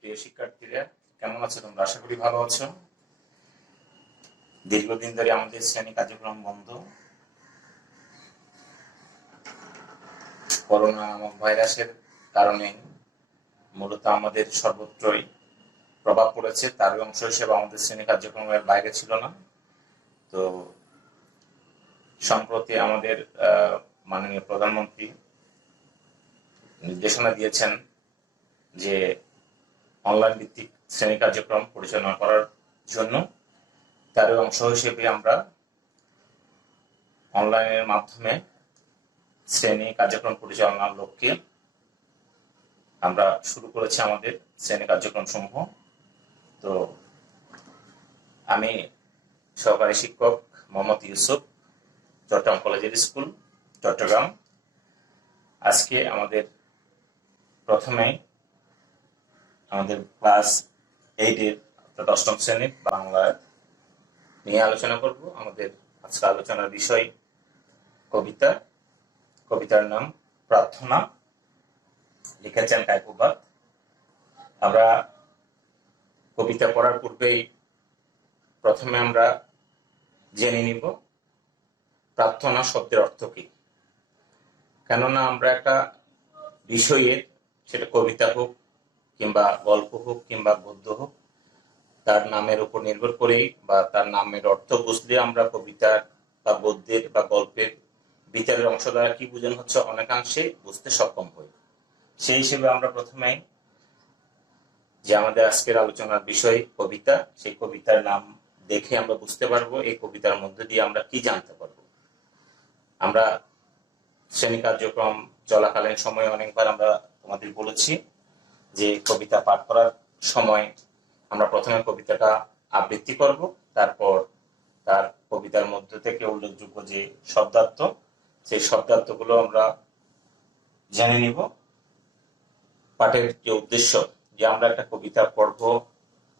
প্রিয় শিক্ষার্থীরা, কেমন আছো তোমরা? আশা করি ভালো আছো। দীর্ঘদিন ধরে আমাদের শ্রেণী কার্যক্রম বন্ধ। করোনা নামক ভাইরাসের কারণে মূলত আমাদের সর্বত্রই প্রভাব পড়েছে। তারই অংশ হিসেবে আমাদের শ্রেণী কার্যক্রমের বাইরে ছিল না। তো সম্প্রতি আমাদের মাননীয় প্রধানমন্ত্রী নির্দেশনা দিয়েছেন যে অনলাইন ভিত্তিক শ্রেণী কার্যক্রম পরিচালনা করার জন্য। তার অংশ হিসেবে আমরা অনলাইনের মাধ্যমে শ্রেণী কার্যক্রম পরিচালনার লক্ষ্যে আমরা শুরু করেছি আমাদের শ্রেণী কার্যক্রম সমূহ। তো আমি সহকারী শিক্ষক মোহাম্মদ ইউসুফ, চট্টগ্রাম কলেজিয়েট স্কুল, চট্টগ্রাম। আজকে আমাদের প্রথমে আমাদের ক্লাস 8-এর অর্থাৎ 8ম শ্রেণীর বাংলা নিয়ে আলোচনা করব। আমাদের আজকে আলোচনার বিষয় কবিতা। কবিতার নাম প্রার্থনা, লিখেছেন কায়কোবাদ। আমরা কবিতা পড়ার পূর্বেই প্রথমে আমরা জেনে নিব প্রার্থনা শব্দের অর্থ কি। কেননা আমরা একটা বিষয়ের, সেটা কবিতা হোক কিংবা গল্প হোক কিংবা গদ্য হোক, তার নামের উপর নির্ভর করেই বা তার নামের অর্থ বুঝলে আমরা কবিতার বা গদ্যের বা গল্পের ভিতরের অংশ দ্বারা কি বোঝানো হচ্ছে অনেকাংশে বুঝতে সক্ষম হই। সেই হিসেবে আমরা প্রথমে যে আমাদের আজকের আলোচনার বিষয় কবিতা, সেই কবিতার নাম দেখে আমরা বুঝতে পারবো এই কবিতার মধ্যে দিয়ে আমরা কি জানতে পারবো। আমরা শ্রেণী কার্যক্রম চলাকালীন সময়ে অনেকবার আমরা তোমাদের বলেছি যে কবিতা পাঠ করার সময় আমরা প্রথমে কবিতাটা আবৃত্তি করব, তারপর তার কবিতার মধ্যে থেকে উল্লেখযোগ্য যে শব্দার্থ, সেই শব্দার্থগুলো আমরা জেনে নিব। পাঠের যে উদ্দেশ্য, যে আমরা একটা কবিতা পড়ব,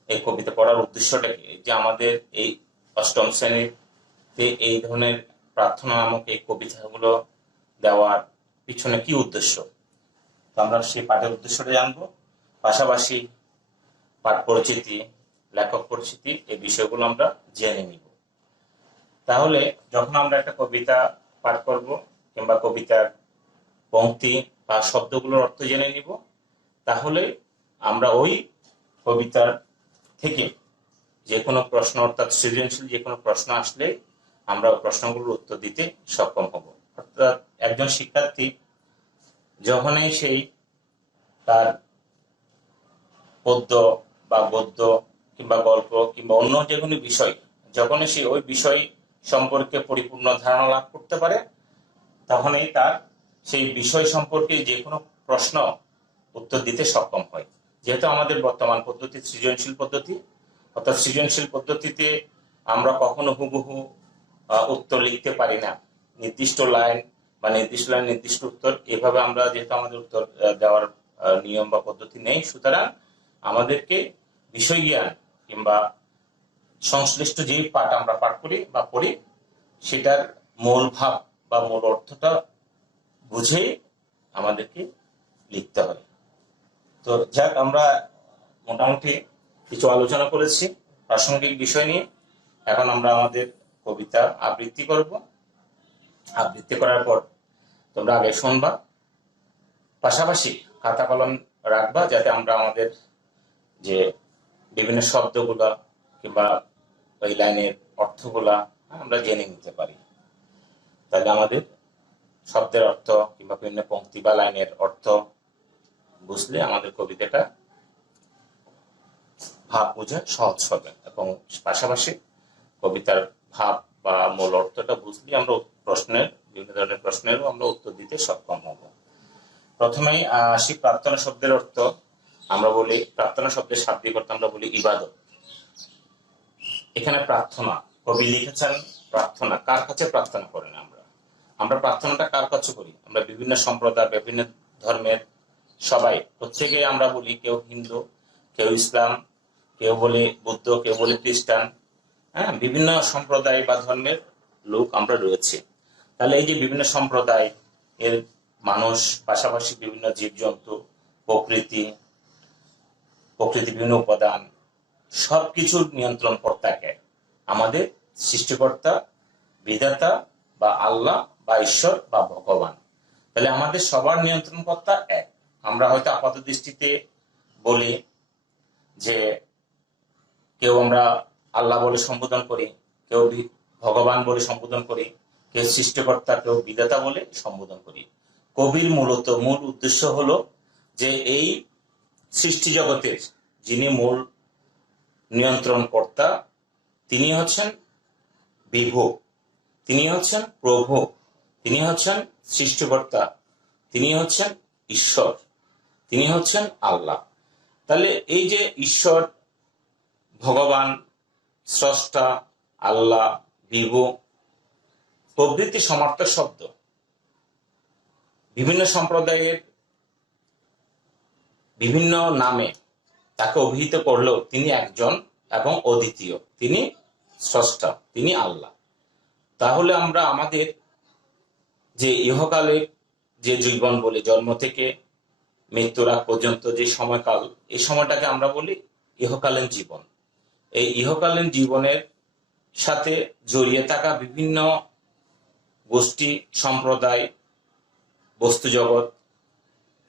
এই কবিতা পড়ার উদ্দেশ্যটা কি, যে আমাদের এই 8ম শ্রেণীতে এই ধরনের প্রার্থনা নামক এই কবিতাগুলো দেওয়ার পিছনে কি উদ্দেশ্য, তো আমরা সেই পাঠের উদ্দেশ্যটা জানবো। পাশাপাশি পাঠ পরিচিতি, লেখক পরিচিতি, এই বিষয়গুলো আমরা জেনে নিব। তাহলে যখন আমরা একটা কবিতা পাঠ করব কিংবা কবিতার পংক্তি বা শব্দগুলোর অর্থ জেনে নিব, তাহলে আমরা ওই কবিতার থেকে যে কোনো প্রশ্ন, অর্থাৎ সৃজনশীল যে কোনো প্রশ্ন আসলে আমরা প্রশ্নগুলোর উত্তর দিতে সক্ষম হব। অর্থাৎ একজন শিক্ষার্থী যখনই সেই তার পদ্য বা গদ্য কিংবা গল্প কিংবা অন্য যে কোনো বিষয়, যখনই সে ওই বিষয় সম্পর্কে পরিপূর্ণ ধারণা লাভ করতে পারে, তখনই তার সেই বিষয় সম্পর্কে যে কোনো প্রশ্ন উত্তর দিতে সক্ষম হয়। যেহেতু আমাদের বর্তমান পদ্ধতি সৃজনশীল পদ্ধতি, অর্থাৎ সৃজনশীল পদ্ধতিতে আমরা কখনো হুবহু উত্তর লিখতে পারি না, নির্দিষ্ট লাইন বা নির্দিষ্ট লাইন নির্দিষ্ট উত্তর, এভাবে আমরা যেহেতু আমাদের উত্তর দেওয়ার নিয়ম বা পদ্ধতি নেই, সুতরাং আমাদেরকে বিষয় জ্ঞান কিংবা সংশ্লিষ্ট যে পাঠ আমরা পাঠ করি বা পড়ি, সেটার মূল ভাব বা মূল অর্থটা বুঝে আমাদেরকে লিখতে হয়। তো যাক, আমরা মোটামুটি কিছু আলোচনা করেছি প্রাসঙ্গিক বিষয় নিয়ে। এখন আমরা আমাদের কবিতা আবৃত্তি করব। আবৃত্তি করার পর তোমরা আগে শুনবা, পাশাপাশি খাতা কলম রাখবা, যাতে আমরা আমাদের যে বিভিন্ন শব্দগুলা কিংবা ওই লাইনের অর্থগুলা আমরা জেনে নিতে পারি। তাহলে আমাদের শব্দের অর্থ কিংবা বিভিন্ন পংক্তি বা লাইনের অর্থ বুঝলে আমাদের কবিতাটা ভাব বোঝা সহজ হবে, এবং পাশাপাশি কবিতার ভাব বা মূল অর্থটা বুঝলে আমরা প্রশ্নের, বিভিন্ন ধরনের প্রশ্নেরও আমরা উত্তর দিতে সক্ষম হব। প্রথমেই আসি প্রার্থনা শব্দের অর্থ। আমরা বলি প্রার্থনা শব্দের শাব্দিক অর্থ আমরা বলি ইবাদত। এখানে প্রার্থনা, কবি লিখেছেন প্রার্থনা, কার কাছে প্রার্থনা করেন আমরা? আমরা প্রার্থনাটা কার কাছে করি? আমরা বিভিন্ন সম্প্রদায়, বিভিন্ন ধর্মের সবাই, প্রত্যেকে আমরা বলি, কেউ হিন্দু, কেউ ইসলাম, কেউ বলে বুদ্ধ, কেউ বলে খ্রিস্টান, হ্যাঁ, বিভিন্ন সম্প্রদায় বা ধর্মের লোক আমরা রয়েছে। তাহলে এই যে বিভিন্ন সম্প্রদায় এর মানুষ, পাশাপাশি বিভিন্ন জীবজন্তু, প্রকৃতি, প্রকৃতির বিভিন্ন উপাদান সবকিছুর নিয়ন্ত্রণ কর্তাকে আমাদের সৃষ্টিকর্তা, বিধাতা বা আল্লাহ বা ঈশ্বর বা ভগবান। তাহলে আমাদের সবার নিয়ন্ত্রণকর্তা এক। আমরা হয়তো আপাত দৃষ্টিতে বলি যে কেউ আমরা আল্লাহ বলে সম্বোধন করি, কেউ ভগবান বলে সম্বোধন করি, কেউ সৃষ্টিকর্তা, কেউ বিধাতা বলে সম্বোধন করি। কবির মূল উদ্দেশ্য হলো যে এই সৃষ্টি জগতের যিনি মূল নিয়ন্ত্রণ কর্তা তিনি হচ্ছেন বিভু, তিনি হচ্ছেন প্রভু, তিনি হচ্ছেন সৃষ্টিকর্তা, তিনি হচ্ছেন ঈশ্বর, তিনি হচ্ছেন আল্লাহ। তাহলে এই যে ঈশ্বর, ভগবান, স্রষ্টা, আল্লাহ, বিভু প্রভৃতি সমার্থক শব্দ বিভিন্ন সম্প্রদায়ের বিভিন্ন নামে তাকে অভিহিত করলেও তিনি একজন এবং অদ্বিতীয়, তিনি স্রষ্টা, তিনি আল্লাহ। তাহলে আমরা আমাদের যে ইহকালের যে জীবন বলি, জন্ম থেকে মৃত্যুর আগ পর্যন্ত যে সময়কাল, এই সময়টাকে আমরা বলি ইহকালীন জীবন। এই ইহকালীন জীবনের সাথে জড়িয়ে থাকা বিভিন্ন গোষ্ঠী, সম্প্রদায়, বস্তু জগৎ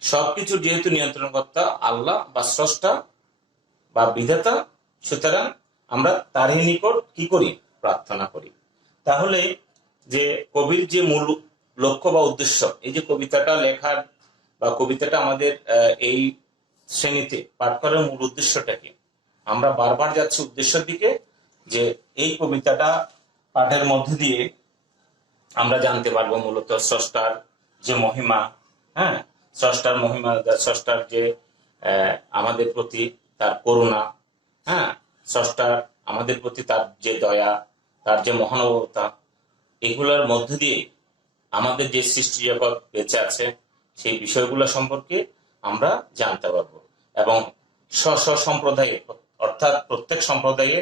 সবকিছু যেহেতু নিয়ন্ত্রণকর্তা আল্লাহ বা স্রষ্টা বা বিধাতা, সুতরাং আমরা তারই নিকট কি করি? প্রার্থনা করি। তাহলে যে কবির যে মূল লক্ষ্য বা উদ্দেশ্য, এই যে কবিতাটা লেখার বা কবিতাটা আমাদের এই শ্রেণীতে পাঠ করার মূল উদ্দেশ্যটা কি? আমরা বারবার যাচ্ছি উদ্দেশ্যের দিকে, যে এই কবিতাটা পাঠের মধ্যে দিয়ে আমরা জানতে পারবো মূলত স্রষ্টার যে মহিমা, হ্যাঁ, স্রষ্টার মহিমা, স্রষ্টার যে আমাদের প্রতি তার করুণা, হ্যাঁ, স্রষ্টার আমাদের প্রতি তার যে দয়া, তার যে মহানুভবতা, এগুলোর মধ্য দিয়ে আমাদের যে সৃষ্টি জগৎ বেঁচে আছে সেই বিষয়গুলো সম্পর্কে আমরা জানতে পারবো। এবং স্ব সম্প্রদায়ে অর্থাৎ প্রত্যেক সম্প্রদায়ে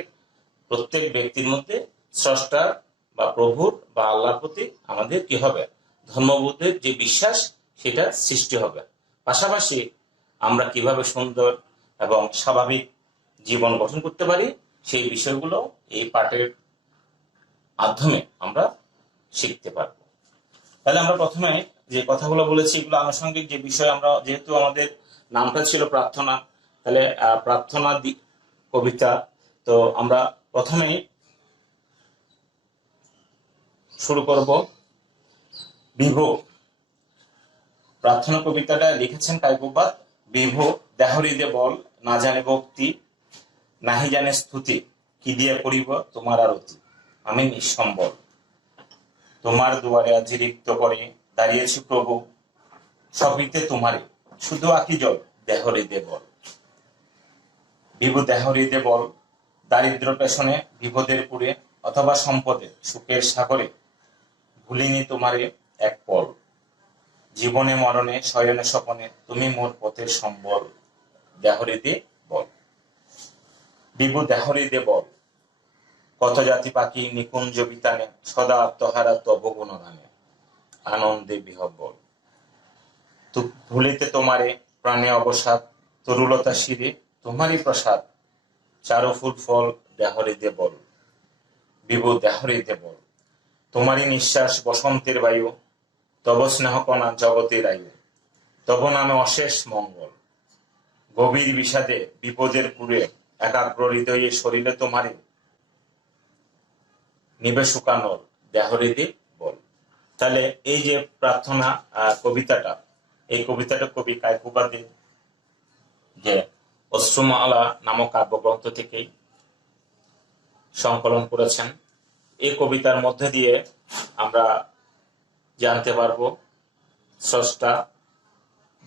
প্রত্যেক ব্যক্তির মধ্যে স্রষ্টার বা প্রভুর বা আল্লাহর প্রতি আমাদের কি হবে? ধর্মবোধের যে বিশ্বাস, সেটা সৃষ্টি হবে। পাশাপাশি আমরা কিভাবে সুন্দর এবং স্বাভাবিক জীবন গঠন করতে পারি সেই বিষয়গুলো এই পাঠের মাধ্যমে আমরা শিখতে পারবো। তাহলে আমরা প্রথমে যে কথাগুলো বলেছি এগুলো আনুষঙ্গিক যে বিষয়, আমরা যেহেতু আমাদের নামটা ছিল প্রার্থনা, তাহলে প্রার্থনা কবিতা, তো আমরা প্রথমেই শুরু করব বিভু। প্রার্থনা কবিতাটা লিখেছেন কাব্যবাদ। বিভু দেহহৃদে বল, না জানে ভক্তি, নাহি জানে স্তুতি, কি দিয়ে করিব তোমার আরতি, আমি নিঃসম্বল। তোমার দুয়ারে আজি রিক্ত করে দাঁড়িয়েছি প্রভু, সবিতে তোমারে শুধু আঁকি জল, দেহহৃদে বল। বিভু দেহহৃদে বল, দারিদ্র পেছনে বিপদের পুরে, অথবা সম্পদে সুখের সাগরে, ভুলিনি তোমারে এক পল। জীবনে মরণে শয়নে স্বপনে, তুমি মোর পথের সম্বল, দেহহৃদে বল। বিভু দেহহৃদে বল, কত জাতি পাখি নিকুঞ্জ বিতানে, সদা আত্মহারা তব গুণগানে, আনন্দে বিহ্বল। ভুলিতে তোমারে প্রাণে অবসাদ, তরুলতা শিরে তোমারই প্রসাদ, চারু ফুল ফল, দেহহৃদে বল। বিভু দেহহৃদে বল, তোমারই নিঃশ্বাস বসন্তের বায়ু, তব স্নেহকণা জগতের আয়ু, তব নামে অশেষ মঙ্গল। গভীর বিষাদে বিপদের পুরে, একাগ্র হৃদয়ে শরীরে তোমারে, নিবে শুকানোর, দেহহৃদে বল। তাহলে এই যে প্রার্থনা কবিতাটা, এই কবিতাটা কবি কায়কুবাদে যে অশ্রুমালা নামক কাব্যগ্রন্থ থেকেই সংকলন করেছেন। এই কবিতার মধ্যে দিয়ে আমরা জানতে পারবো স্রষ্টা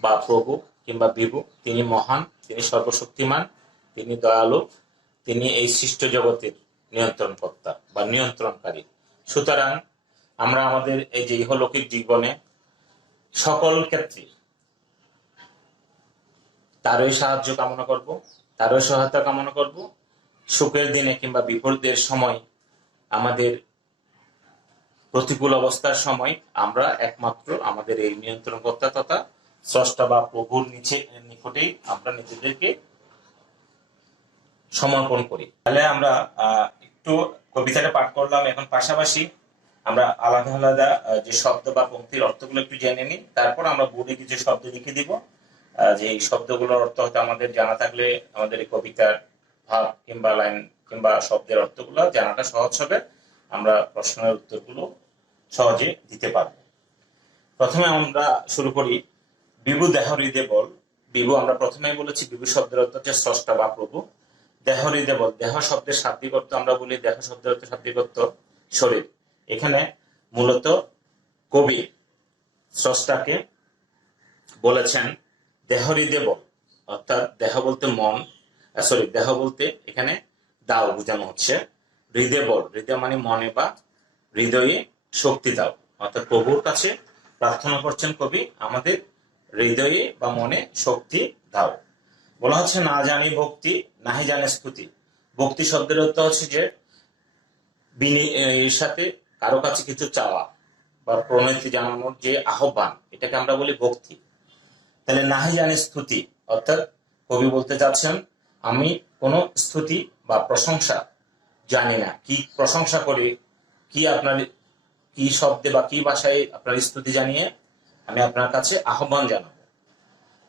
বা প্রভু কিংবা বিভু তিনি মহান, তিনি সর্বশক্তিমান, তিনি দয়ালু, তিনি এই সৃষ্ট জগতের নিয়ন্ত্রণকর্তা বা নিয়ন্ত্রণকারী। সুতরাং আমরা আমাদের এই যে ইহলৌকিক জীবনে সকল ক্ষেত্রে তারই সাহায্য কামনা করব, তারই সহায়তা কামনা করব। সুখের দিনে কিংবা বিপদের সময়, আমাদের প্রতিকূল অবস্থার সময় আমরা একমাত্র আমাদের এই নিয়ন্ত্রণকর্তা তথা স্রষ্টা বা প্রভুর নিকটেই আমরা নিজেদেরকে সমর্পণ করি। তাহলে আমরা একটু কবিতাটা পাঠ করলাম, এখন পাশাপাশি আমরা আলাদা আলাদা যে শব্দ বা পংক্তির অর্থগুলো একটু জেনে নিই, তারপর আমরা বোর্ডে কিছু শব্দ লিখে দিব। যে এই শব্দগুলোর অর্থ হয়তো আমাদের জানা থাকলে আমাদের এই কবিতার ভাব কিংবা লাইন কিংবা শব্দের অর্থগুলো জানাটা সহজ হবে, আমরা প্রশ্নের উত্তরগুলো সহজে দিতে পারব। প্রথমে আমরা শুরু করি বিভু দেহ হৃদয় বল। বিভু আমরা প্রথমেই বলেছি বিভু শব্দের অর্থ হচ্ছে স্রষ্টা বা প্রভু। দেহ হৃদয় বল, দেহ শব্দের শাব্দিক অর্থ আমরা বলি, দেহ শব্দের অর্থ শাব্দিক অর্থ শরীর। এখানে মূলত কবি স্রষ্টাকে বলেছেন দেহ হৃদয় বল, অর্থাৎ দেহ বলতে মন, দেহ বলতে এখানে দাও বোঝানো হচ্ছে। হৃদয় বল, হৃদয় মানে মনে বা হৃদয়ে শক্তি দাও, অর্থাৎ প্রভুর কাছে প্রার্থনা করছেন কবি, আমাদের হৃদয়ে বা মনে শক্তি দাও। বলা হচ্ছে না জানি ভক্তি নাহি জানে স্তুতি। ভক্তি শব্দের অর্থ হচ্ছে যে এর সাথে কারো কাছে কিছু চাওয়া বা প্রণতি জানানোর যে আহ্বান, এটাকে আমরা বলি ভক্তি। তাহলে নাহি জানে স্তুতি, অর্থাৎ কবি বলতে চাচ্ছেন আমি কোনো স্তুতি বা প্রশংসা জানি না, কি প্রশংসা করে, কি আপনার কি শব্দে বা কি ভাষায় আপনার স্তুতি জানিয়ে আমি আপনার কাছে আহ্বান জানাবো।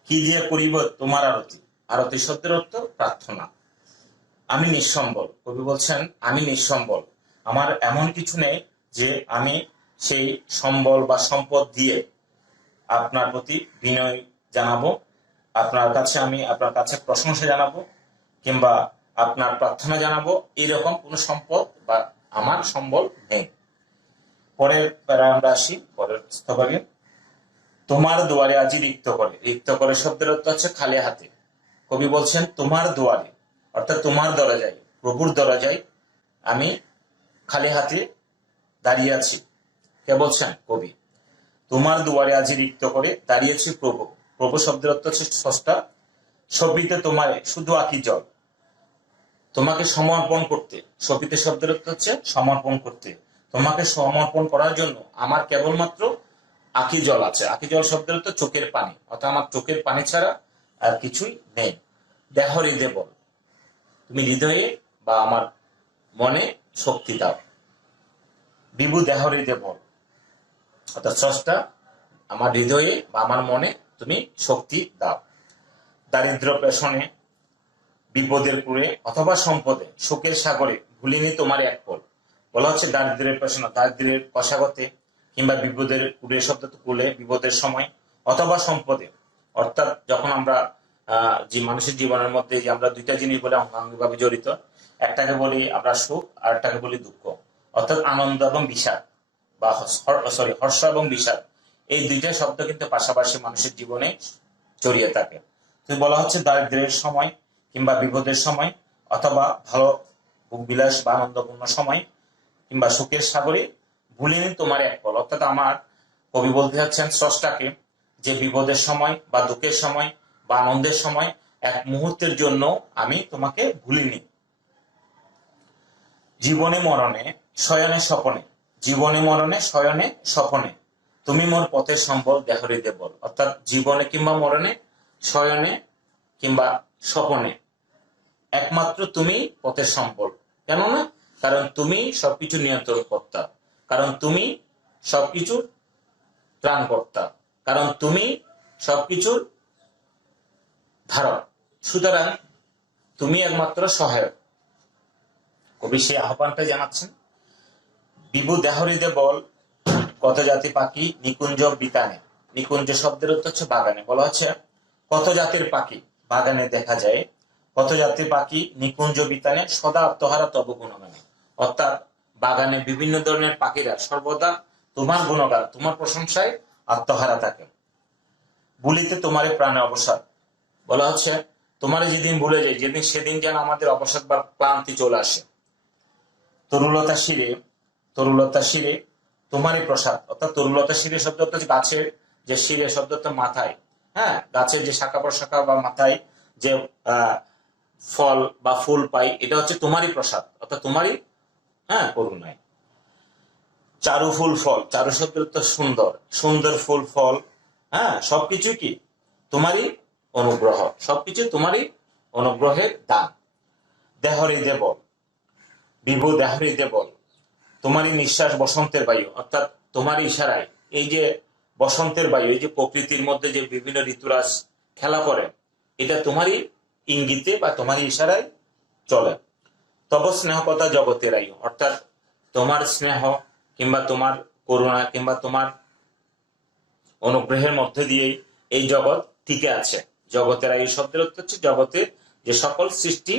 কি দিয়ে করিব তোমার আরতি, আরতি শব্দের অর্থ প্রার্থনা। আমি নিঃসম্বল, কবি বলছেন আমি নিঃসম্বল, আমার এমন কিছু নেই যে আমি সেই সম্বল বা সম্পদ দিয়ে আপনার প্রতি বিনয় জানাবো, আপনার কাছে প্রশংসা জানাবো কিংবা আপনার প্রার্থনা জানাবো, এরকম কোনো সম্পদ বা আমার সম্বল নেই। পরের প্যারা আমরা আসি, পরের স্তভাগে তোমার দুয়ারে আজি রিক্ত করে। রিক্ত করে শব্দের অর্থ হচ্ছে খালি হাতে। কবি বলছেন তোমার দুয়ারে, অর্থাৎ তোমার দরজায়, প্রভুর দরজায় আমি খালি হাতে দাঁড়িয়ে আছি। কে বলছেন? কবি। তোমার দুয়ারে আজি রিক্ত করে দাঁড়িয়েছি প্রভু। প্রভু শব্দের অর্থ হচ্ছে স্রষ্টা। সবিতে তোমারে শুধু আঁকি জল, তোমাকে সমর্পণ করতে। সবিতে শব্দের অর্থ হচ্ছে সমর্পণ করতে, তোমাকে সমর্পণ করার জন্য আমার কেবলমাত্র আঁকি জল আছে। আঁকি জল শব্দের অর্থ চোখের পানি, অর্থাৎ আমার চোখের পানি ছাড়া আর কিছুই নেই। দেহ হৃদয় বল, তুমি হৃদয়ে বা আমার মনে শক্তি দাও। বিভু দেহ হৃদয় বল, অর্থাৎ স্রষ্টা আমার হৃদয়ে বা আমার মনে তুমি শক্তি দাও। দারিদ্র পেশনে, বিপদের কুড়ে অথবা সম্পদে, শোকের সাগরে ভুলিনি তোমার এক পল। বলা হচ্ছে দারিদ্রের পেশনা, দারিদ্রের কষাগতে কিংবা বিপদের কুড়ে শব্দ কুলে, বিপদের সময় অথবা সম্পদে, অর্থাৎ যখন আমরা যে মানুষের জীবনের মধ্যে যে আমরা দুইটা জিনিস বলে অঙ্গাঙ্গিভাবে জড়িত, একটাকে বলি আমরা সুখ আর একটাকে বলি দুঃখ, অর্থাৎ আনন্দ এবং বিষাদ বা হর্ষ এবং বিষাদ, এই দুইটা শব্দ কিন্তু পাশাপাশি মানুষের জীবনে জড়িয়ে থাকে। তো বলা হচ্ছে দারিদ্রের সময় কিংবা বিপদের সময় অথবা ভালো বিলাস বা আনন্দপূর্ণ সময় কিংবা সুখের সাগরে ভুলিনি তোমার এক পল, অর্থাৎ আমার কবি বলতে যাচ্ছেন স্রষ্টাকে যে বিপদের সময় বা দুঃখের সময় বা আনন্দের সময় এক মুহূর্তের জন্য আমি তোমাকে ভুলিনি। জীবনে মরণে শয়নে স্বপনে, জীবনে মরণে শয়নে স্বপনে তুমি মোর পথের সম্বল দেহ হৃদয় বল, অর্থাৎ জীবনে কিংবা মরণে, শয়নে কিংবা স্বপনে একমাত্র তুমি পথের সম্বল। কেননা কারণ তুমি সবকিছু নিয়ন্ত্রণ কর্তা, কারণ তুমি সবকিছুর ত্রাণকর্তা, কারণ তুমি সবকিছুর ধারক, সুতরাং তুমি একমাত্র সহায়ক। কবি সেই আহ্বানটা জানাচ্ছেন। বিভু দেহ হৃদয় বল, কত জাতি পাখি নিকুঞ্জ বিতানে। নিকুঞ্জ শব্দের অর্থ হচ্ছে বাগানে। বলা হচ্ছে কত জাতির পাখি বাগানে দেখা যায়, কত জাতির পাখি নিকুঞ্জ বিতানে সদা আত্মহারা তব গুণগানে, অর্থাৎ বাগানে বিভিন্ন ধরনের পাখিরা সর্বদা তোমার গুণগান, তোমার প্রশংসায় আত্মহারা থাকে। ভুলিতে তোমার প্রাণে অবসাদ, বলা হচ্ছে তোমার যেদিন ভুলে যাই, যেদিন সেদিন যেন আমাদের অবসাদ বা ক্লান্তি চলে আসে। তরুলতা শিরে, তরুলতা শিরে তোমারই প্রসাদ, অর্থাৎ তরুলতা শিরে শব্দ হচ্ছে গাছের যে শিরে শব্দ তো মাথায়, হ্যাঁ, গাছের যে শাখা প্রশাখা বা মাথায় যে ফল বা ফুল পাই, এটা হচ্ছে তোমারই প্রসাদ, অর্থাৎ তোমারই করুণায়। চারু ফুল ফল, চারু শব্দ তো সুন্দর, সুন্দর ফুল ফল, সবকিছু কি তোমারই অনুগ্রহ, সবকিছু তোমারই অনুগ্রহের দান। দেহহৃদে বল, বিভু দেহহৃদে বল, তোমারই নিঃশ্বাস বসন্তের বায়ু, অর্থাৎ তোমার ইশারায় এই যে বসন্তের বায়ু, এই যে প্রকৃতির মধ্যে যে বিভিন্ন ঋতুরাজ খেলা করে, এটা তোমারই ইঙ্গিতে বা তোমারই ইশারায় চলে। তব স্নেহ কথা জগতের আয়ু, অর্থাৎ তোমার স্নেহ কিংবা তোমার করুণা কিংবা তোমার অনুগ্রহের মধ্যে দিয়েই এই জগৎ টিকে আছে। জগতের আয়ু শব্দের অর্থ হচ্ছে জগতের যে সকল সৃষ্টি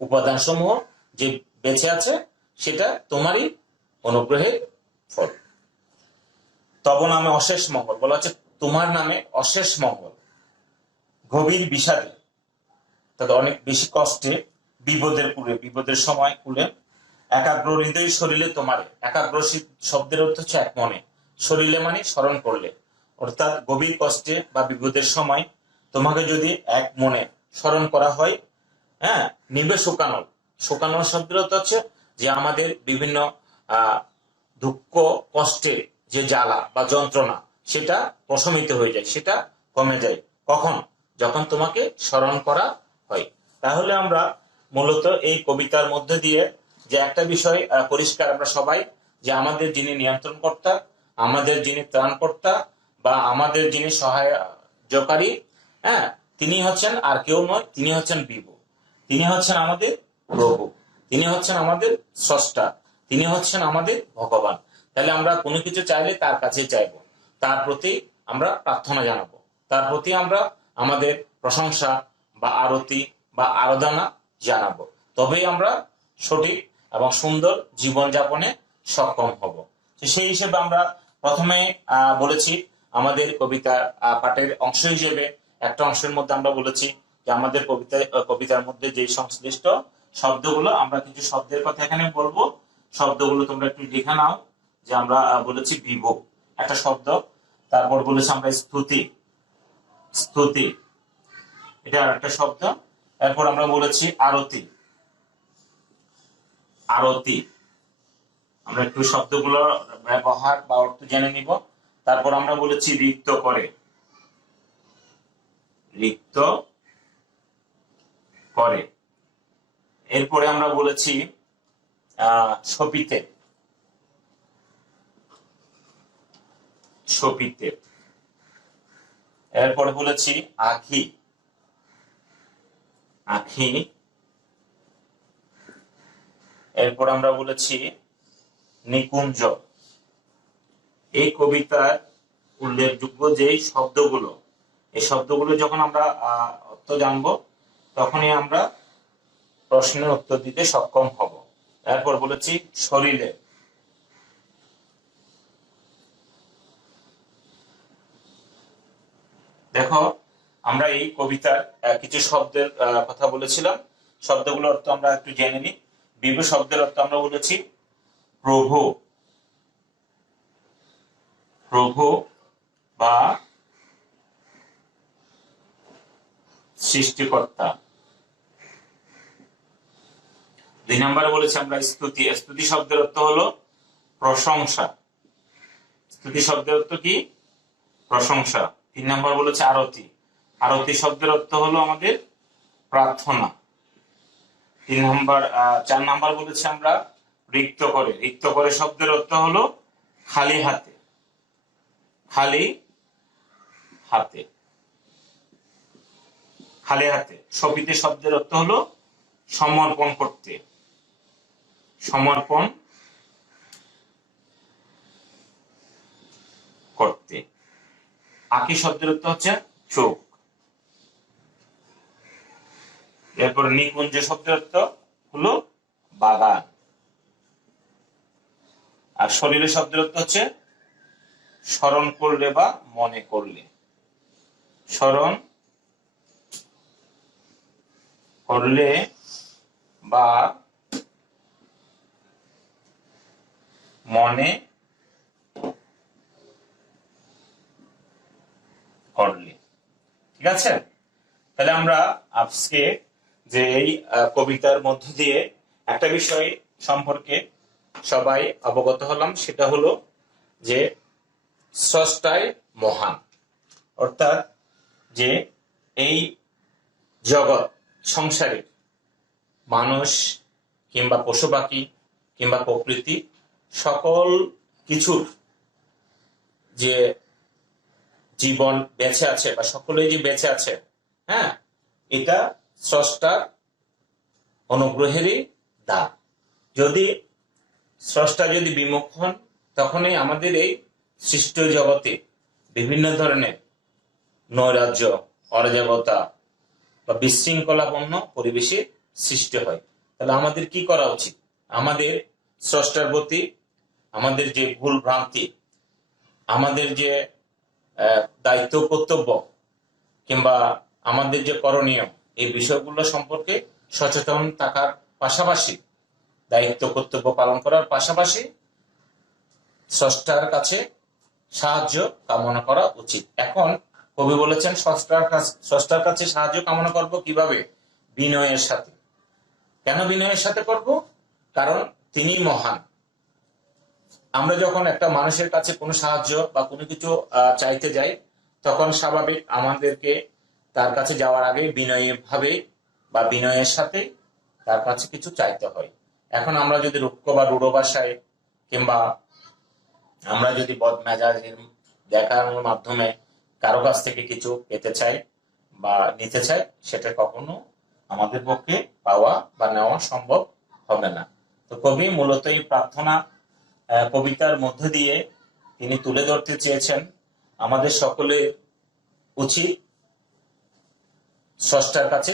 উপাদান সমূহ যে বেঁচে আছে সেটা তোমারই অনুগ্রহের ফল। তব নামে অশেষ মঙ্গল, বলা হচ্ছে তোমার নামে অশেষ মঙ্গল। গভীর বিষাদে, তাদের অনেক বেশি কষ্টে, বিপদের কুলে, বিপদের সময় কুলে, একাগ্র হৃদয় শরীরে তোমারে, একাগ্র শব্দের অর্থ হচ্ছে এক মনে, শরীরে মানে স্মরণ করলে, অর্থাৎ গভীর কষ্টে বা বিপদের সময় তোমাকে যদি এক মনে স্মরণ করা হয়, হ্যাঁ, নিবে শুকানো, শুকানো শব্দের অর্থ হচ্ছে যে আমাদের বিভিন্ন দুঃখ কষ্টে যে জ্বালা বা যন্ত্রণা সেটা প্রশমিত হয়ে যায়, সেটা কমে যায়। কখন? যখন তোমাকে স্মরণ করা হয়। তাহলে আমরা মূলত এই কবিতার মধ্যে দিয়ে যে একটা বিষয় পরিষ্কার আমরা সবাই, যে আমাদের যিনি নিয়ন্ত্রণকর্তা, আমাদের যিনি ত্রাণকর্তা বা আমাদের যিনি সহায়কারী, হ্যাঁ, তিনি হচ্ছেন আর কেউ নয়, তিনি হচ্ছেন বিভু, তিনি হচ্ছেন আমাদের প্রভু, তিনি হচ্ছেন আমাদের স্রষ্টা, তিনি হচ্ছেন আমাদের ভগবান। তাহলে আমরা কোনো কিছু চাইলে তার কাছে চাইবো, তার প্রতি আমরা প্রার্থনা জানাবো, তার প্রতি আমরা আমাদের প্রশংসা বা আরতি বা আরাধনা জানাবো, তবেই আমরা সঠিক এবং সুন্দর জীবনযাপনে সক্ষম হব। সেই হিসেবে আমরা প্রথমে বলেছি আমাদের কবিতা পাঠের অংশ হিসেবে একটা অংশের মধ্যে আমরা বলেছি যে আমাদের কবিতার মধ্যে যে সংশ্লিষ্ট শব্দগুলো, আমরা কিছু শব্দের কথা এখানে বলবো, শব্দগুলো তোমরা একটু লিখে নাও। যে আমরা বলেছি বিভু একটা শব্দ, তারপর বলেছি আমরা স্তুতি, স্তুতি এটা আর একটা শব্দ, এরপর আমরা বলেছি আরতি, আরতি, আমরা একটু শব্দগুলো ব্যবহার বা অর্থ জেনে নিব। তারপর আমরা বলেছি রিক্ত করে, রিক্ত করে, এরপরে আমরা বলেছি শোপিতে, শোপিতে, এরপরে বলেছি আখি, আখি, এরপর আমরা বলেছি নিকুঞ্জ। এই কবিতার উল্লেখযোগ্য যে শব্দগুলো, এই শব্দগুলো যখন আমরা অর্থ জানবো তখনই আমরা প্রশ্নের উত্তর দিতে সক্ষম হব। এরপর বলেছি শরীরে, দেখো আমরা এই কবিতার কিছু শব্দের কথা বলেছিলাম, শব্দগুলোর অর্থ আমরা একটু জেনে নিই। বিভু শব্দের অর্থ আমরা বলেছি প্রভু, প্রভু বা সৃষ্টিকর্তা। 2 নম্বরে বলেছি আমরা স্তুতি, স্তুতি শব্দের অর্থ হলো প্রশংসা, স্তুতি শব্দের অর্থ কি? প্রশংসা। 3 নম্বর বলেছে আরতি, আরতি শব্দের অর্থ হলো আমাদের প্রার্থনা। 4 নাম্বার বলেছি আমরা রিক্ত করে, রিক্ত করে শব্দের অর্থ হলো খালি হাতে, খালি হাতে, খালি হাতে। শোপিতে শব্দের অর্থ হলো সমর্পণ করতে, সমর্পণ করতে। আঁকি শব্দের অর্থ হচ্ছে চোখ। এরপর নিকুঞ্জ শব্দের অর্থ হলো বাগান। আর শরীরে শব্দের অর্থ হচ্ছে স্মরণ করলে বা মনে করলে, স্মরণ করলে বা মনে করলে। ঠিক আছে, তাহলে আমরা আজকে যে এই কবিতার মধ্য দিয়ে একটা বিষয় সম্পর্কে সবাই অবগত হলাম, সেটা হলো যে স্রষ্টাই মহান, অর্থাৎ যে এই জগৎ সংসারের মানুষ কিংবা পশু পাখি কিংবা প্রকৃতি সকল কিছুর যে জীবন বেঁচে আছে বা সকলেই যে বেঁচে আছে, হ্যাঁ, এটা স্রষ্টার অনুগ্রহেরই দান। যদি স্রষ্টা যদি বিমুখ হন, তখনই আমাদের এই সৃষ্ট জগতে বিভিন্ন ধরনের নৈরাজ্য, অরাজকতা বা বিশৃঙ্খলাপূর্ণ পরিবেশের সৃষ্টি হয়। তাহলে আমাদের কি করা উচিত? আমাদের স্রষ্টার প্রতি আমাদের যে ভুল ভ্রান্তি, আমাদের যে দায়িত্ব কর্তব্য কিংবা আমাদের যে করণীয়, এই বিষয়গুলো সম্পর্কে সচেতন থাকার পাশাপাশি, দায়িত্ব কর্তব্য পালন করার পাশাপাশি স্রষ্টার কাছে সাহায্য কামনা করা উচিত। এখন কবি বলেছেন স্রষ্টার কাছে সাহায্য কামনা করব কিভাবে? বিনয়ের সাথে। কেন বিনয়ের সাথে করব? কারণ তিনি মহান। আমরা যখন একটা মানুষের কাছে কোনো সাহায্য বা কোনো কিছু চাইতে যাই, তখন স্বাভাবিক আমাদেরকে তার কাছে যাওয়ার আগে বিনয়ীভাবে বা বিনয়ের সাথে তার কাছে কিছু চাইতে হয়। এখন আমরা যদি রুক্ষ বা রূঢ় ভাষায় কিংবা আমরা যদি বদমেজাজের দেখানোর মাধ্যমে কারো কাছ থেকে কিছু পেতে চাই বা নিতে চাই, সেটা কখনো আমাদের পক্ষে পাওয়া বা নেওয়া সম্ভব হবে না। তো কবি মূলত এই প্রার্থনা কবিতার মধ্য দিয়ে তিনি তুলে ধরতে চেয়েছেন আমাদের সকলের উচিত স্রষ্টার কাছে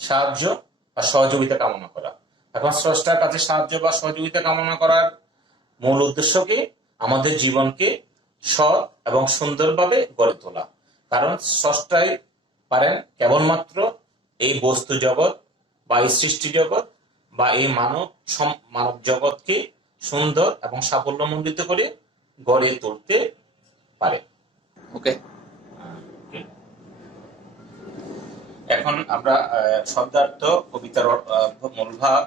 সাহায্য বা সহযোগিতা কামনা করা। এখন স্রষ্টার কাছে সাহায্য বা সহযোগিতা কামনা করার মূল উদ্দেশ্য কি? আমাদের জীবনকে সৎ এবং সুন্দরভাবে গড়ে তোলা। কারণ স্রষ্টাই পারেন কেবলমাত্র এই বস্তু জগৎ বা এই সৃষ্টি জগৎ বা এই মানব জগৎকে সুন্দর এবং সাফল্যমণ্ডিত করে গড়ে তুলতে পারে। ওকে, এখন আমরা শব্দার্থ কবিতার মূলভাব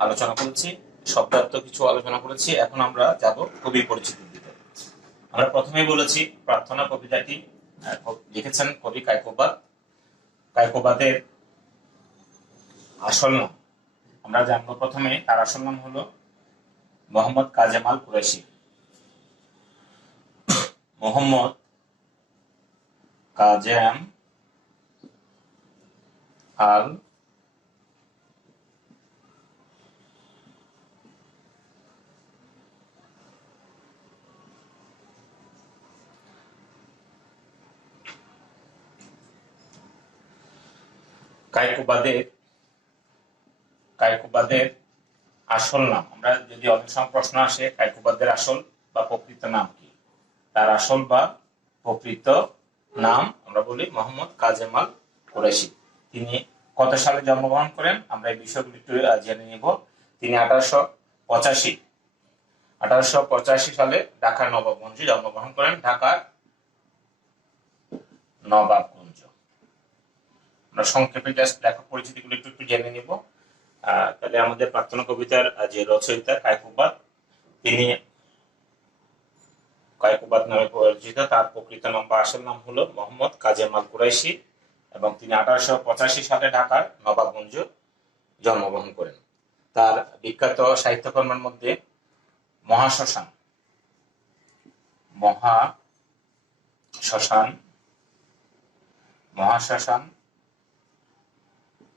আলোচনা করেছি, শব্দার্থ কিছু আলোচনা করেছি। এখন আমরা যাব কবি পরিচিতির দিকে। আমরা প্রথমেই বলেছি প্রার্থনা কবিতাটি লিখেছেন কবি কায়কোবাদ। কায়কোবাদের আসল নাম আমরা জানবো। প্রথমে তার আসল নাম হলো মোহাম্মদ কাজেমাল কুরাইশি। মোহাম্মদ কাজেম আল কায়কোবাদের আসল নাম, আমরা যদি অনেক সময় প্রশ্ন আসে কায়কোবাদের আসল বা প্রকৃত নাম কি, তার আসল বা প্রকৃত নাম আমরা বলি মোহাম্মদ কাজেমাল কুরাইশি। তিনি কত সালে জন্মগ্রহণ করেন আমরা এই বিষয়গুলি একটু জেনে নিব। তিনি 1885 সালে ঢাকার নবাবগঞ্জে জন্মগ্রহণ করেন। ঢাকার নবাবগঞ্জ। আমরা সংক্ষেপে জাস্ট লেখক পরিচিতিগুলো একটু জেনে নিব। তাহলে আমাদের প্রার্থনা কবিতার যে রচয়িতা কায়কোবাদ, তিনি কায়কোবাদ নামে পরিচিত। তার প্রকৃত নাম বা আসল নাম হলো মোহাম্মদ কাজেমাল কুরাইশি এবং তিনি 1885 সালে ঢাকার নবাবগঞ্জ জন্মগ্রহণ করেন। তার বিখ্যাত সাহিত্যকর্মের মধ্যে মহাশ্মশান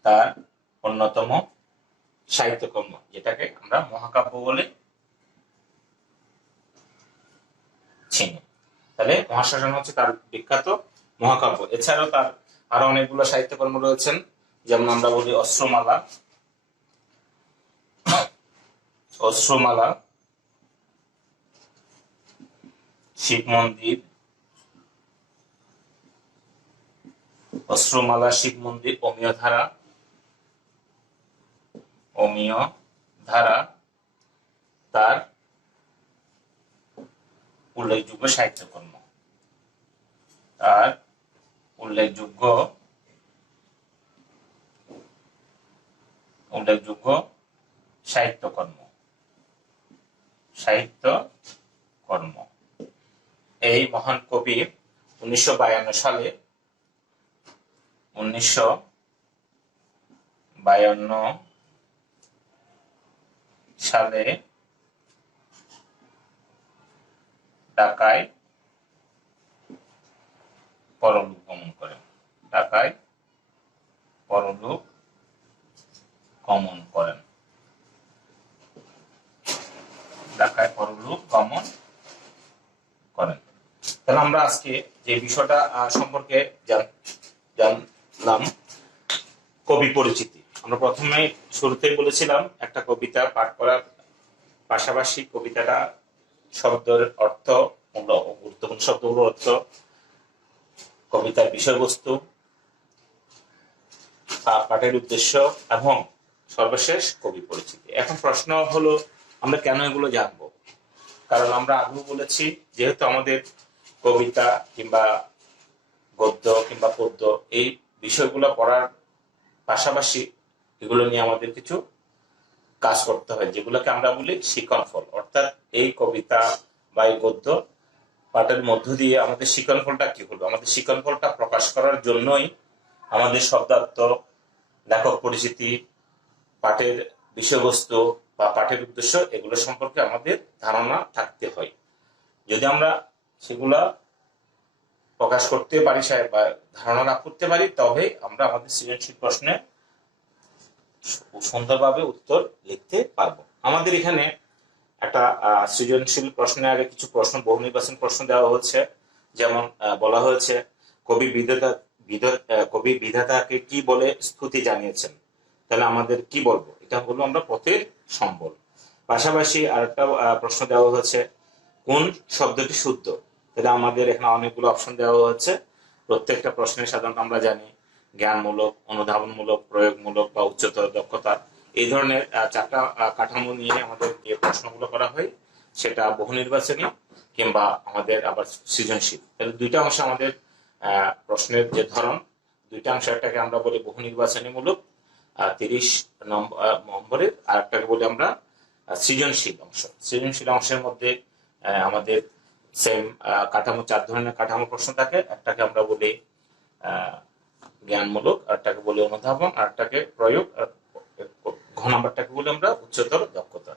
তার অন্যতম সাহিত্যকর্ম, যেটাকে আমরা মহাকাব্য বলে চিনি। তাহলে মহাশ্মশান হচ্ছে তার বিখ্যাত মহাকাব্য। এছাড়াও তার আরো অনেকগুলো সাহিত্যকর্ম রয়েছেন, যেমন আমরা বলি অশ্রুমালা, শিব মন্দির, অমিয় ধারা তার উল্লেখযোগ্য সাহিত্যকর্ম। সাহিত্যকর্ম। এই মহান কবি 1952 52 সালে ঢাকায় পরলোক গমন করেন। ঢাকায় পরলোক গমন করেন। ঢাকায় পরলোক গমন করেন। তাহলে আমরা আজকে যে বিষয়টা সম্পর্কে জানলাম, কবি পরিচিতি। আমরা প্রথমে শুরুতেই বলেছিলাম একটা কবিতা পাঠ করার পাশাপাশি কবিতাটা শব্দের অর্থ, গুরুত্বপূর্ণ শব্দগুলোর অর্থ, কবিতার বিষয়বস্তু, পাঠের উদ্দেশ্য এবং সর্বশেষ কবি পরিচিতি। এখন প্রশ্ন হলো আমরা কেন এগুলো জানবো? কারণ আমরা আগেও বলেছি, যেহেতু আমাদের কবিতা কিংবা গদ্য কিংবা পদ্য এই বিষয়গুলো পড়ার পাশাপাশি এগুলো নিয়ে আমাদের কিছু কাজ করতে হয়, যেগুলোকে আমরা বলি শিকন ফল। অর্থাৎ এই কবিতা বা এই গদ্য পাঠের মধ্য দিয়ে আমাদের শিকন ফলটা কি হলো, আমাদের শিকন ফলটা প্রকাশ করার জন্যই আমাদের শব্দার্থ, লেখক পরিচিতি, পাঠের বিষয়বস্তু বা পাঠের উদ্দেশ্য এগুলো সম্পর্কে আমাদের ধারণা থাকতে হয়। যদি আমরা সেগুলা প্রকাশ করতে পারি বা ধারণা লাভ করতে পারি, তবে আমরা আমাদের সৃজনশীল প্রশ্নে সুন্দরভাবে উত্তর লিখতে পারবো। আমাদের এখানে একটা সৃজনশীল প্রশ্নের আগে কিছু প্রশ্ন, বহু নির্বাচন প্রশ্ন দেওয়া হচ্ছে। যেমন বলা হয়েছে, কবি বিধাতাকে কি বলে স্তুতি জানিয়েছেন। তাহলে আমাদের কি বলবো? এটা হলো আমরা পথের সম্বল। পাশাপাশি আরেকটা প্রশ্ন দেওয়া হয়েছে, কোন শব্দটি শুদ্ধ। তাহলে আমাদের এখানে অনেকগুলো অপশন দেওয়া হচ্ছে। প্রত্যেকটা প্রশ্নে সাধারণত আমরা জানি জ্ঞানমূলক, অনুধাবনমূলক, প্রয়োগমূলক বা উচ্চতর দক্ষতা, এই ধরনের চারটা কাঠামো নিয়ে আমাদের যে প্রশ্নগুলো করা হয় সেটা বহু নির্বাচনী কিংবা আমাদের আবার সৃজনশীল। তাহলে দুইটা অংশ আমাদের প্রশ্নের যে ধরন, দুইটা অংশ, একটাকে আমরা বলি বহু নির্বাচনীমূলক 30 নম্বরের, আর একটাকে বলি আমরা সৃজনশীল অংশ। সৃজনশীল অংশের মধ্যে আমাদের সেম কাঠামো, 4 ধরনের কাঠামো প্রশ্ন থাকে। একটাকে আমরা বলি জ্ঞানমূলক, আরটাকে বলি অনুধাবন, আরটাকে প্রয়োগ, ঘ নাম্বারটাকে বলি আমরা উচ্চতর দক্ষতা।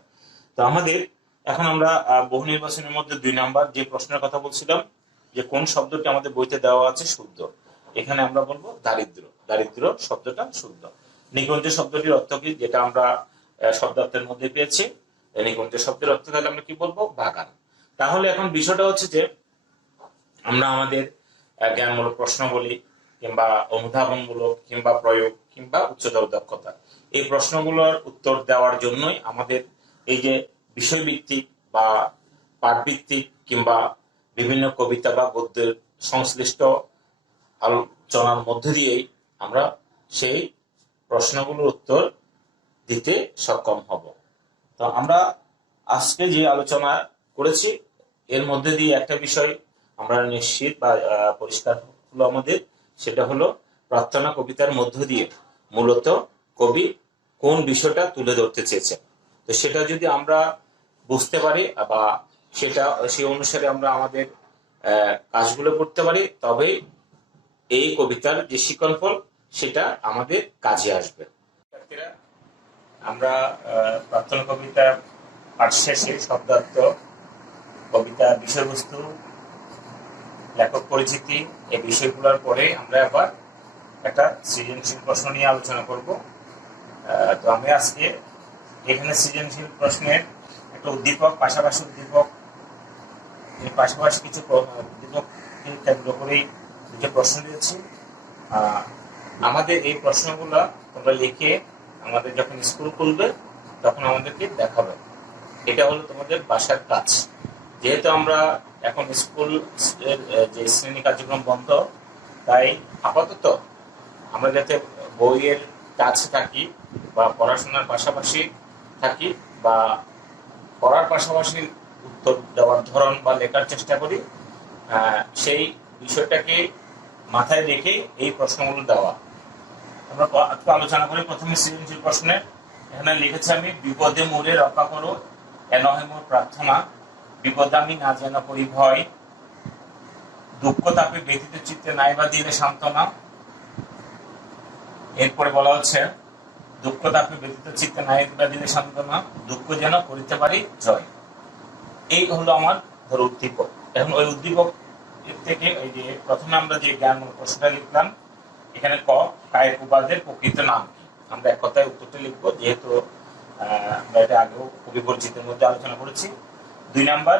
তো আমাদের এখন আমরা বহু নির্বাচনের মধ্যে 2 নাম্বার যে প্রশ্নের কথা বলছিলাম, যে কোন শব্দটি আমাদের বইতে দেওয়া আছে শুদ্ধ, এখানে আমরা বলবো দারিদ্র। দারিদ্র শব্দটা শুদ্ধ। নিকুঞ্জ শব্দটির অর্থ কি, যেটা আমরা শব্দার্থের মধ্যে পেয়েছি, নিকুঞ্জ শব্দের অর্থ তাহলে আমরা কি বলবো? বাগান। তাহলে এখন বিষয়টা হচ্ছে যে আমরা আমাদের জ্ঞানমূলক প্রশ্ন বলি কিংবা অনুধাবনমূলক কিংবা প্রয়োগ কিংবা উচ্চতর দক্ষতা, এই প্রশ্নগুলোর উত্তর দেওয়ার জন্যই আমাদের এই যে বিষয়ভিত্তিক বা পাঠভিত্তিক কিংবা বিভিন্ন কবিতা বা গদ্যের সংশ্লিষ্ট আলোচনার মধ্য দিয়েই আমরা সেই প্রশ্নগুলোর উত্তর দিতে সক্ষম হব। তো আমরা আজকে যে আলোচনা করেছি এর মধ্যে দিয়ে একটা বিষয় আমরা নিশ্চিত বা পরিষ্কার হলো আমাদের, সেটা হলো প্রার্থনা কবিতার মধ্য দিয়ে মূলত কবি কোন বিষয়টা তুলে ধরতে চেয়েছেন। তো সেটা যদি আমরা বুঝতে পারি বা সেটা সেই অনুসারে আমরা আমাদের কাজগুলো করতে পারি, তবেই এই কবিতার যে শিকনফল সেটা আমাদের কাজে আসবে। আমরা প্রার্থনা কবিতা পাঠ শেষে শব্দার্থ, কবিতা বিষয়বস্তু, লেখক পরিচিতি, এই বিষয়গুলোর পরে আমরা আবার একটা সৃজনশীল প্রশ্ন নিয়ে আলোচনা করব। তো আমি আজকে এখানে সৃজনশীল প্রশ্নের একটা উদ্দীপক, পাশাপাশি উদ্দীপক, এই পাশাপাশি কিছু উদ্দীপককে কেন্দ্র করেই দুটো প্রশ্ন দিয়েছি। আমাদের এই প্রশ্নগুলো তোমরা লিখে আমাদের যখন স্কুল খুলবে তখন আমাদেরকে দেখাবে। এটা হলো তোমাদের বাসার কাজ। যেহেতু আমরা এখন স্কুল যে শ্রেণী কার্যক্রম বন্ধ, তাই আপাতত আমরা যাতে বইয়ের কাছে থাকি বা পড়াশোনার পাশাপাশি থাকি বা পড়ার পাশাপাশি উত্তর দেওয়ার ধরন বা লেখার চেষ্টা করি, সেই বিষয়টাকে মাথায় রেখে এই প্রশ্নগুলো দেওয়া। আমরা একটু আলোচনা করি। প্রথমে সৃজনশীল প্রশ্নে এখানে লিখেছি আমি, বিপদে মোরে রক্ষা করো এ নহে মোর প্রার্থনা, বিপদে আমি না যেন করি ভয়, দুঃখ তাপে ব্যথিত চিত্তে নাইবা দিলে সান্ত্বনা। এরপরে বলা হচ্ছে, দুঃখ তাপে ব্যতীত চিত্তে নাই দিলে সান্ত্বনা, দুঃখ যেন করিতে পারি জয়। এই হলো আমার ধরো উদ্দীপক। এখন ওই উদ্দীপক থেকে এই যে প্রথমে আমরা যে জ্ঞান প্রশ্নটা লিখলাম, এখানে কায়িক উপাদের প্রকৃত নাম কি, আমরা এক কথায় উত্তরটা লিখবো, যেহেতু আমরা এটা আগেও খুবই পরিচিতের মধ্যে আলোচনা করেছি। 2 নাম্বার,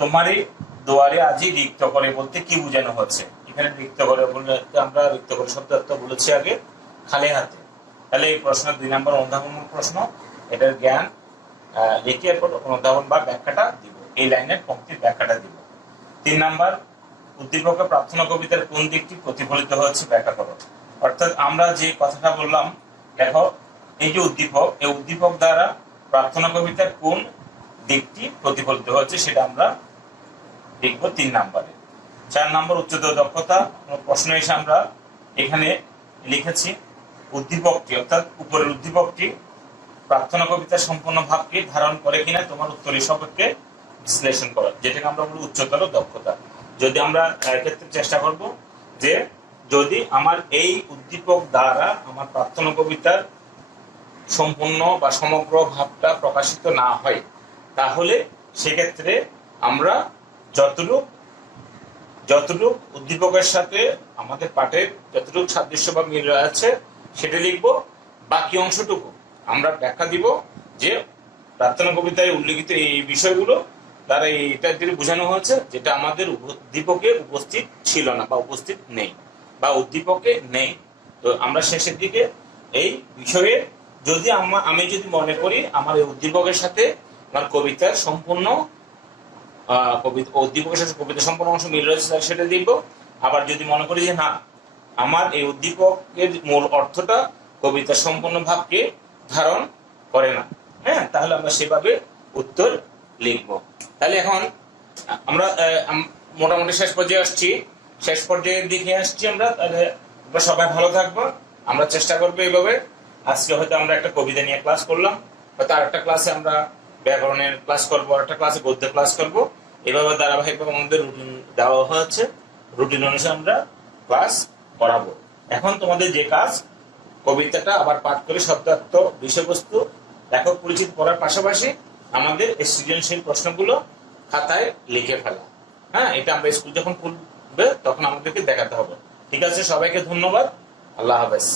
তোমারই দোয়ারে আজি রিক্ত করে বলতে কি বোঝানো হচ্ছে। এখানে রিক্ত করে বলতে আমরা রিক্ত করে শব্দ অর্থ বলেছি আগে খালি হাতে। তাহলে এই প্রশ্ন 2 নাম্বার অনুধাবনমূলক প্রশ্ন, এটার জ্ঞান লিখে এরপর অনুধাবন বা ব্যাখ্যাটা দিব, এই লাইনের পঙ্ক্তির ব্যাখ্যাটা দিব। 3 নাম্বার, উদ্দীপকে প্রার্থনা কবিতার কোন দিকটি প্রতিফলিত হচ্ছে ব্যাখ্যা করো। অর্থাৎ আমরা যে কথাটা বললাম, দেখো এই যে উদ্দীপক, এই উদ্দীপক দ্বারা প্রার্থনা কবিতার কোন দিকটি প্রতিফলিত হচ্ছে সেটা আমরা দেখব 3 নাম্বারে। 4 নাম্বার, উচ্চতর দক্ষতা প্রশ্ন এসে আমরা এখানে লিখেছি উদ্দীপকটি, অর্থাৎ উপরের উদ্দীপকটি প্রার্থনা কবিতার সম্পূর্ণ ভাবকে ধারণ করে কিনা তোমার উত্তরের সাপেক্ষে বিশ্লেষণ করা, যেটাকে আমরা বলি উচ্চতর দক্ষতা। যদি আমরা এক্ষেত্রে চেষ্টা করব যে যদি আমার এই উদ্দীপক দ্বারা আমার প্রার্থনা কবিতার সম্পূর্ণ বা সমগ্র ভাবটা প্রকাশিত না হয়, তাহলে সেক্ষেত্রে আমরা যতটুকু উদ্দীপকের সাথে আমাদের পাঠের যতটুকু সাদৃশ্য বা মিল আছে সেটা লিখবো। বাকি অংশটুকু আমরা ব্যাখ্যা দিব যে প্রার্থনা কবিতায় উল্লেখিত এই বিষয়গুলো দ্বারা এটা দিয়ে বোঝানো হয়েছে যেটা আমাদের উদ্দীপকে উপস্থিত ছিল না বা উপস্থিত নেই বা উদ্দীপকে নেই। তো আমরা শেষের দিকে এই বিষয়ে যদি আমি যদি মনে করি আমার এই উদ্দীপকের সাথে আমার কবিতার সম্পূর্ণ উদ্দীপকের সাথে কবিতার সম্পূর্ণ অংশ মিল রয়েছে সেটা দিব। আবার যদি মনে করি যে না, আমার এই উদ্দীপকের মূল অর্থটা কবিতার সম্পূর্ণ ভাবকে ধারণ করে না, হ্যাঁ, তাহলে আমরা সেভাবে উত্তর লিখব। তাহলে এখন আমরা মোটামুটি শেষ পর্যায়ে আসছি, শেষ পর্যায়ের দিকে আসছি আমরা। তাহলে সবাই ভালো থাকবো, আমরা চেষ্টা করবো এইভাবে। আজকে হয়তো আমরা একটা কবিতা নিয়ে ক্লাস করলাম, হয়তো আরেকটা ক্লাসে আমরা ব্যাকরণের ক্লাস করবো, আরেকটা ক্লাসে গদ্যের ক্লাস করবো। এভাবে ধারাবাহিকভাবে আমাদের রুটিন দেওয়া হয়েছে, রুটিন অনুসারে আমরা ক্লাস করাবো। এখন তোমাদের যে কাজ, কবিতাটা আবার পাঠ করে শব্দার্থ, বিষয়বস্তু, লেখক পরিচিত পড়ার পাশাপাশি আমাদের সৃজনশীল প্রশ্নগুলো খাতায় লিখে ফেলা। হ্যাঁ, এটা আমরা স্কুল যখন খুলবে তখন আমাদেরকে দেখাতে হবে। ঠিক আছে, সবাইকে ধন্যবাদ, আল্লাহ হাফেজ।